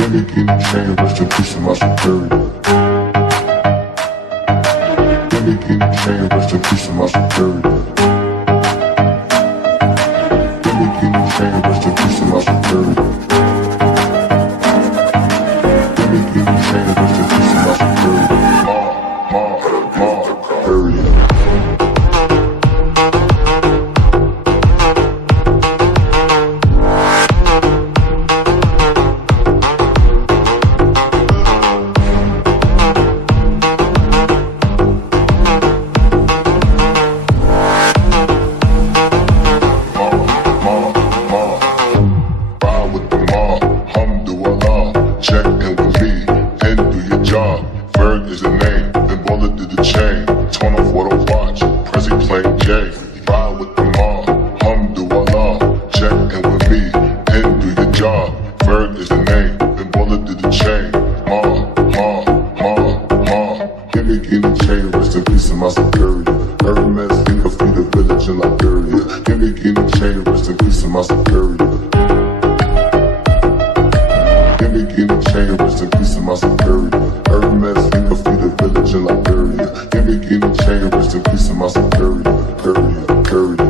Gimme chain, rest in peace to my security. Gimme chain, rest in peace to my security. Gimme chain, rest in peace to my security. Gimme chain, rest in peace to my security. Security. Check in with me and do your job. Ferg is the name, then bullet did the chain. Torn off what I watch, Prezi plain J. Ride with the mob, alhamdulillah. Check in with me and do your job. Ferg is the name, then bullet did the chain. Gimme the chain, rest in peace to my security. Hermes, think of feed the village in Liberia. Gimme the chain, rest in peace to my security. Gimme chain, rest in peace to my security. Hermes, think of feed the village in Liberia. Gimme chain, rest in peace to my security. Security.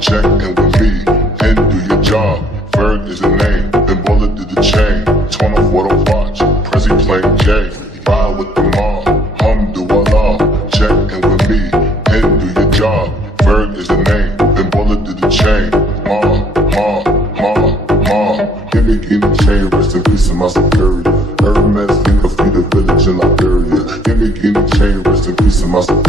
Check in with me and do your job. Ferg is the name, then bullet did the chain. Torn off what I watch, Prezi plain J. Ride with the mob, alhamdulillah. Check in with me and do your job. Ferg is the name, then bullet did the chain. Gimme chain, rest in peace to my security. Hermes, think of feed the village in Liberia. Gimme chain, rest in peace to my security.